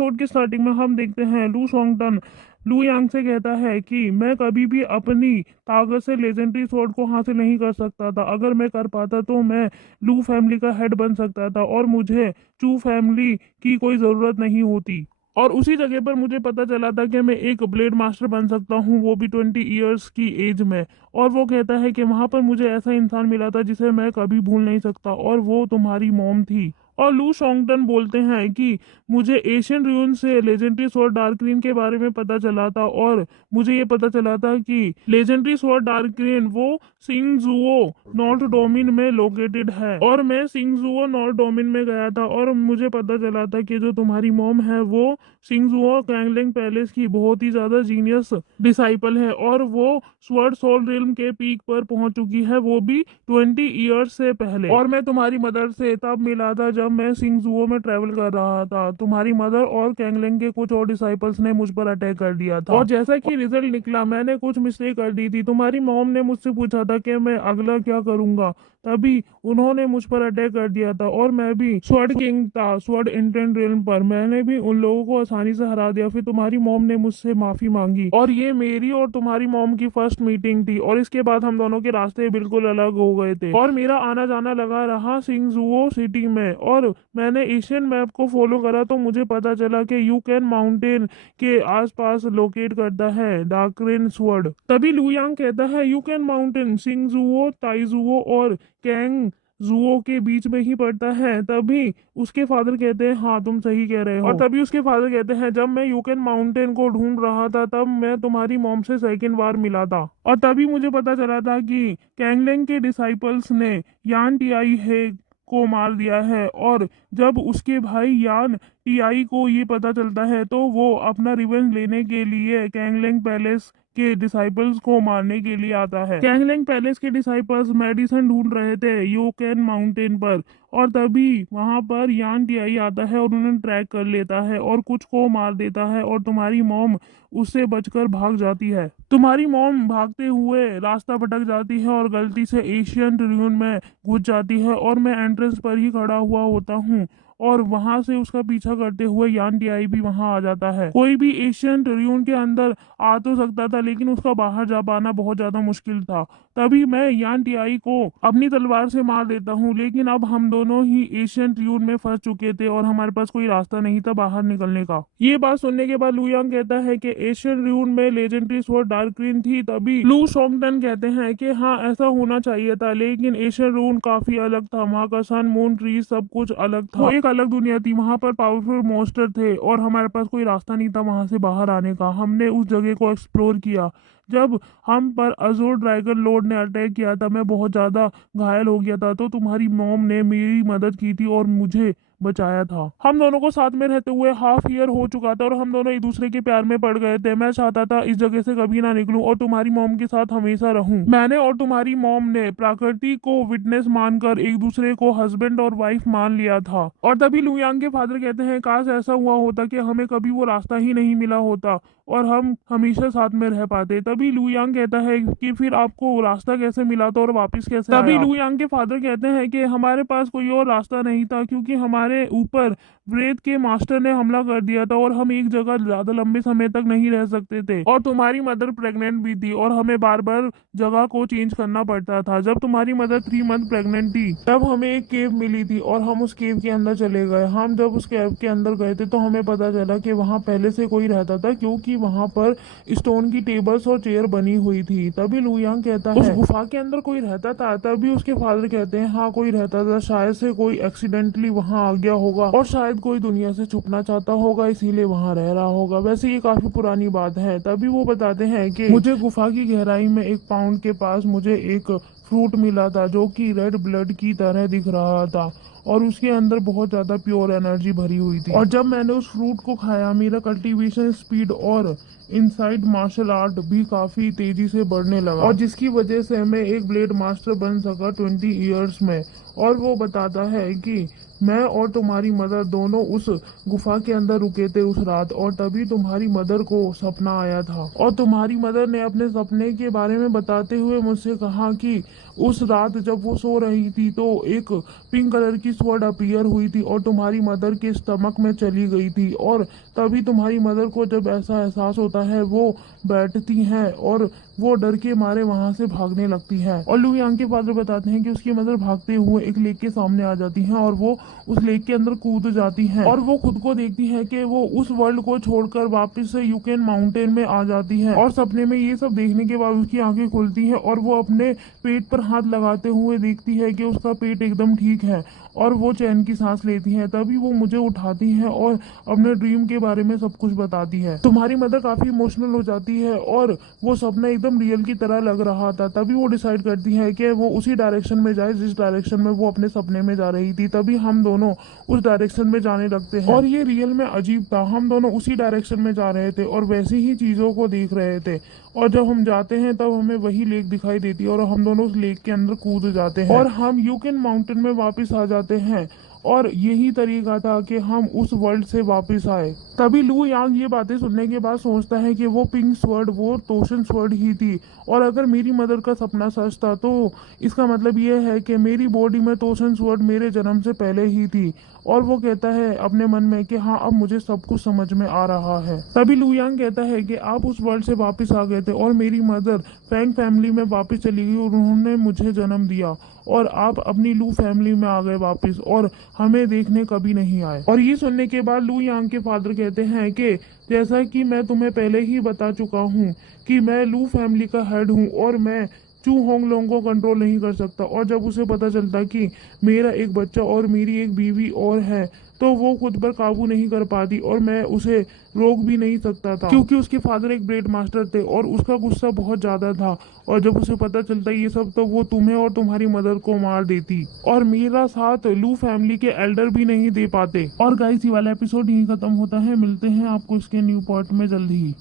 Episode की starting में हम देखते हैं लू शोंगटन लू यांग से कहता है कि मैं कभी भी अपनी ताकत से लेजेंडरी स्वॉर्ड को हासिल नहीं कर सकता था। अगर मैं कर पाता तो मैं लू फैमिली का हेड बन सकता था और मुझे चू फैमिली की कोई ज़रूरत नहीं होती। और उसी जगह पर मुझे पता चला था कि मैं एक ब्लेड मास्टर बन सकता हूँ, वो भी 20 ईयर्स की एज में। और वो कहता है कि वहां पर मुझे ऐसा इंसान मिला था जिसे मैं कभी भूल नहीं सकता, और वो तुम्हारी मॉम थी। और लू शोंगटन बोलते हैं कि मुझे एशियन र्यून से लेजेंडरी स्वॉर्ड डार्करीन के बारे में पता चला था, और मुझे ये पता चला था कि लेजेंडरी स्वॉर्ड डार्करीन वो सिंगजुओ नॉर्थ डोमिन में लोकेटेड है। और मैं सिंगजुओ नॉर्थ डोमिन में गया था और मुझे पता चला था कि जो तुम्हारी मॉम है वो सिंगजुओ कैंगलिंग पैलेस की बहुत ही ज्यादा जीनियस डिसाइपल है, और वो स्वर्ड सोल रिल्म के पीक पर पहुंच चुकी है, वो भी 20 ईयर्स से पहले। और मैं तुम्हारी मदर से तब मिला था जब मैं सिंगजुओ में ट्रेवल कर रहा था। तुम्हारी मदर और कैंगलिंग के कुछ और डिसाइपल्स ने मुझ पर अटैक कर दिया था, और जैसा कि रिजल्ट निकला मैंने कुछ मिस्टेक कर दी थी। तुम्हारी मॉम ने मुझसे पूछा था कि मैं अगला क्या करूंगा, तभी उन्होंने मुझ पर अटैक कर दिया था, और मैं भी स्वर्ड किंग था स्वर्ड इंटेंट रिल्म पर। मैंने भी उन लोगों को आसानी से हरा दिया। फिर तुम्हारी मॉम ने मुझसे माफी मांगी, और ये मेरी और तुम्हारी मॉम की फर्स्ट मीटिंग थी। और इसके बाद हम दोनों के रास्ते बिल्कुल अलग हो गए थे, और मेरा आना जाना लगा रहा सिंगजुओ सिटी में। और मैंने एशियन मैप को फॉलो करा तो मुझे पता चला कि यू कैन माउंटेन के आसपास लोकेट करता है डार्करेन स्वर्ड। तभी लुयांग कहता है यू कैन माउंटेन सिंगजुओ ताइजुओ और कैंग जुओ के बीच में ही पड़ता है। तभी उसके फादर कहते हैं हाँ तुम सही कह रहे हो। और तभी उसके फादर कहते हैं जब मैं यूकेन माउंटेन को ढूंढ रहा था तब मैं तुम्हारी मॉम से सेकंड बार मिला था, और तभी मुझे पता चला था कि कैंगलेंग के डिसाइपल्स ने यान टीआई है को मार दिया है। और जब उसके भाई यान टीआई को ये पता चलता है तो वो अपना रिवेंज लेने के लिए कैंगलेंग पैलेस के डिसाइपल्स को मारने के लिए आता है। कैंगलेंग पैलेस के डिसाइपल्स मेडिसिन ढूंढ रहे थे यूकेन माउंटेन पर, और तभी वहां पर यान टीआई आता है और उन्हें ट्रैक कर लेता है और कुछ को मार देता है, और तुम्हारी मॉम उससे बचकर भाग जाती है। तुम्हारी मॉम भागते हुए रास्ता भटक जाती है और गलती से एशियन ट्रिब्यून में घुस जाती है, और मैं एंट्रेंस पर ही खड़ा हुआ होता हूँ, और वहां से उसका पीछा करते हुए यान टीआई भी वहां आ जाता है। कोई भी एशियन ट्रिब्यून के अंदर आ तो सकता था लेकिन उसका बाहर जा पाना बहुत ज्यादा मुश्किल था। तभी मैं यान टीआई को अपनी तलवार से मार देता हूँ, लेकिन अब हम दोनों ही एशियन ट्रिब्यून में फंस चुके थे और हमारे पास कोई रास्ता नहीं था बाहर निकलने का। ये बात सुनने के बाद लुयांग कहता है कि एशियन ट्रिब्यून में लेजेंडरी स्वॉर्ड डार्क ग्रीन थी। तभी लू शोंगटन कहते हैं कि हाँ ऐसा होना चाहिए था, लेकिन एशियन ट्रिब्यून काफी अलग था। वहाँ का सन मून ट्री सब कुछ अलग था, वो एक अलग दुनिया थी। वहां पर पावरफुल मॉन्स्टर थे और हमारे पास कोई रास्ता नहीं था वहां से बाहर आने का। हमने उस जगह को एक्सप्लोर किया। जब हम पर अजोर ड्रैगन लॉर्ड ने अटैक किया था मैं बहुत ज्यादा घायल हो गया था, तो तुम्हारी मॉम ने मेरी मदद की थी और मुझे बचाया था। हम दोनों को साथ में रहते हुए हाफ ईयर हो चुका था और हम दोनों एक दूसरे के प्यार में पड़ गए थे। मैं चाहता था इस जगह से कभी ना निकलूं और तुम्हारी मॉम के साथ हमेशा रहूं। मैंने और तुम्हारी मॉम ने प्रकृति को विटनेस मानकर एक दूसरे को हस्बैंड और वाइफ मान लिया था। और तभी लुयांग के फादर कहते हैं काश ऐसा हुआ होता कि हमें कभी वो रास्ता ही नहीं मिला होता और हम हमेशा साथ में रह पाते। तभी लुयांग कहता है कि फिर आपको रास्ता कैसे मिला था और वापस कैसे तभी आया? लुयांग के फादर कहते हैं कि हमारे पास कोई और रास्ता नहीं था, क्योंकि हमारे ऊपर वेद के मास्टर ने हमला कर दिया था और हम एक जगह ज्यादा लंबे समय तक नहीं रह सकते थे, और तुम्हारी मदर प्रेग्नेंट भी थी और हमें बार बार जगह को चेंज करना पड़ता था। जब तुम्हारी मदर 3 मंथ प्रेग्नेंट थी तब हमें एक केव मिली थी और हम उस केव के अंदर चले गए। हम जब उस केव के अंदर गए थे तो हमें पता चला कि वहाँ पहले से कोई रहता था, क्योंकि वहाँ पर स्टोन की टेबल्स और चेयर बनी हुई थी। तभी लुयांग कहता है उस गुफा के अंदर कोई रहता था? तभी उसके फादर कहते हैं हाँ कोई रहता था, शायद से कोई एक्सीडेंटली वहाँ आ गया होगा और शायद कोई दुनिया से छुपना चाहता होगा इसीलिए वहाँ रह रहा होगा। वैसे ये काफी पुरानी बात है। तभी वो बताते हैं कि मुझे गुफा की गहराई में 1 पाउंड के पास मुझे एक फ्रूट मिला था जो कि रेड ब्लड की तरह दिख रहा था और उसके अंदर बहुत ज्यादा प्योर एनर्जी भरी हुई थी। और जब मैंने उस फ्रूट को खाया मेरा कल्टीवेशन स्पीड और इनसाइड मार्शल आर्ट भी काफी तेजी से बढ़ने लगा, और जिसकी वजह से मैं एक ब्लेड मास्टर बन सका 20 ईयर्स में। और वो बताता है कि मैं और तुम्हारी मदर दोनों उस गुफा के अंदर रुके थे उस रात, और तभी तुम्हारी मदर को सपना आया था और तुम्हारी मदर ने अपने सपने के बारे में बताते हुए मुझसे कहा कि उस रात जब वो सो रही थी तो एक पिंक कलर की स्वॉर्ड अपीयर हुई थी और तुम्हारी मदर के स्टमक में चली गई थी, और तभी तुम्हारी मदर को जब ऐसा एहसास होता है वो बैठती हैं और वो डर के मारे वहां से भागने लगती है। और लू यांग के फादर बताते हैं कि उसकी मदर भागते हुए एक लेक के सामने आ जाती हैं और वो उस लेक के अंदर कूद जाती हैं और वो खुद को देखती है कि वो उस वर्ल्ड को छोड़कर वापस से यूकेन माउंटेन में आ जाती है। और सपने में ये सब देखने के बाद उसकी आंखें खुलती हैं और वो अपने पेट पर हाथ लगाते हुए देखती है कि उसका पेट एकदम ठीक है और वो चैन की सांस लेती है। तभी वो मुझे उठाती है और अपने ड्रीम के बारे में सब कुछ बताती है। तुम्हारी मदर काफी इमोशनल हो जाती है और वो सपना एकदम रियल की तरह लग रहा था। तभी वो डिसाइड करती है कि वो उसी डायरेक्शन में जाए जिस डायरेक्शन में वो अपने सपने में जा रही थी। तभी हम दोनों उस डायरेक्शन में जाने लगते हैं और ये रियल में अजीब था। हम दोनों उसी डायरेक्शन में जा रहे थे और वैसी ही चीजों को देख रहे थे, और जब हम जाते हैं तब हमें वही लेक दिखाई देती है और हम दोनों उस लेक के अंदर कूद जाते हैं और हम यूकेन माउंटेन में वापस आ जाते हैं। और यही तरीका था कि हम उस वर्ल्ड से वापस आए। तभी लू यांग ये बातें सुनने के बाद सोचता है कि वो पिंक स्वर्ड वो तोशन स्वर्ड ही थी, और अगर मेरी मदर का सपना सच था तो इसका मतलब ये है कि मेरी बॉडी में तोशन स्वर्ड मेरे जन्म से पहले ही थी। और वो कहता है अपने मन में कि हाँ, अब मुझे सब कुछ समझ में आ रहा है। तभी लू यांग कहता है कि आप उस वर्ल्ड से वापस आ गए थे और मेरी मदर फैंग फैमिली में वापस चली गई और उन्होंने मुझे जन्म दिया, और आप अपनी लू फैमिली में आ गए वापस और हमें देखने कभी नहीं आए। और ये सुनने के बाद लू यांग के फादर कहते हैं कि जैसा कि मैं तुम्हें पहले ही बता चुका हूँ कि मैं लू फैमिली का हेड हूँ और मैं चू होंगलोंग को कंट्रोल नहीं कर सकता। और जब उसे पता चलता कि मेरा एक बच्चा और मेरी एक बीवी और है तो वो खुद पर काबू नहीं कर पाती और मैं उसे रोक भी नहीं सकता था, क्योंकि उसके फादर एक ब्रेड मास्टर थे और उसका गुस्सा बहुत ज्यादा था। और जब उसे पता चलता ये सब तो वो तुम्हें और तुम्हारी मदर को मार देती और मेरा साथ लू फैमिली के एल्डर भी नहीं दे पाते। और गाइस, ये वाला एपिसोड यहीं खत्म होता है। मिलते हैं आपको इसके न्यू पार्ट में जल्द ही।